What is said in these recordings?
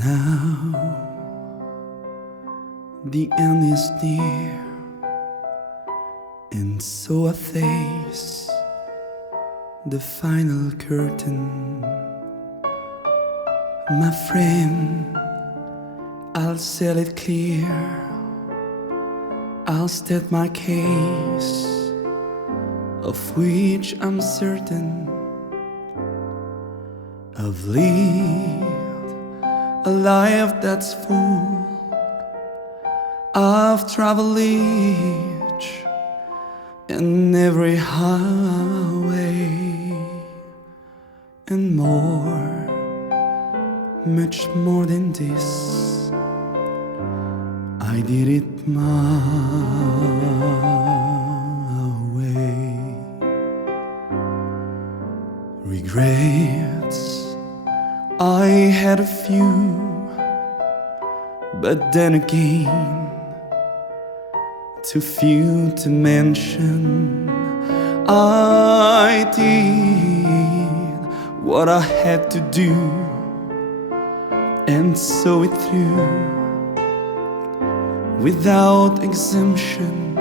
Now the end is near, and so I face the final curtain. My friend, I'll set it clear, I'll state my case, of which I'm certain. I've lived a life that's full, I've traveled each and every highway, and more, much more than this, I did it my way. Regrets, I had a few, but then again, too few to mention. I did what I had to do and saw it through without exemption.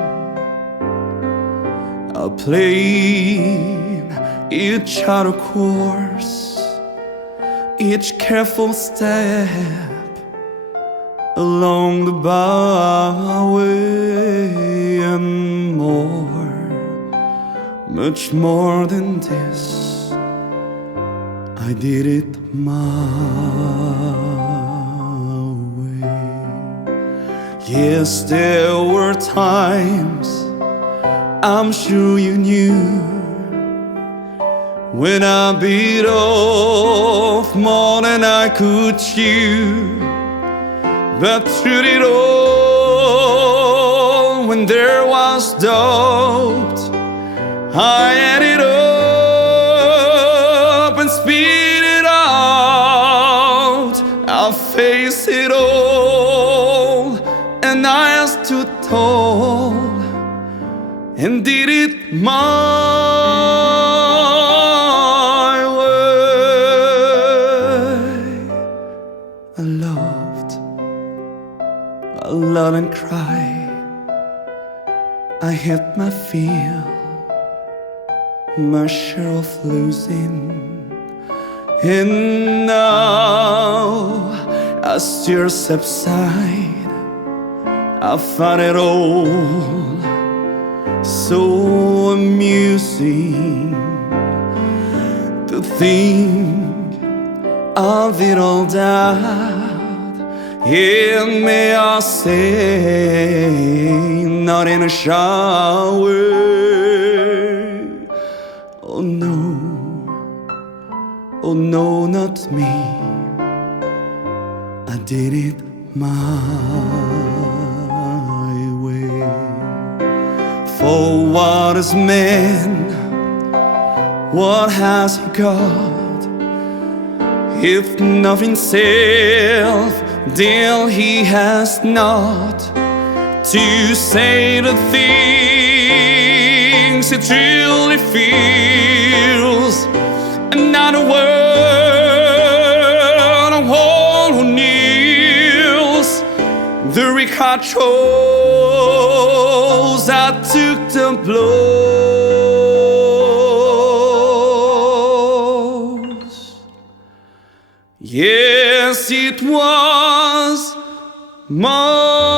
I played each other course, each careful step along the byway, and more, much more than this, I did it my way. Yes, there were times, I'm sure you knew, when I bit off more than I could chew. But through it all, when there was doubt, I ate it up and spit it out. I faced it all, and I stood tall and did it my way. I loved a lot and cry, I had my fill, my share of losing, and now as tears subside, I find it all so amusing to think of it all that in me, I say, not in a shower. Oh no, oh no, not me, I did it my way. For what is man, what has he got, if nothing self, till he has not to say the things he truly feels, and not a word of one who kneels the record shows I took the blows. Yes, it was my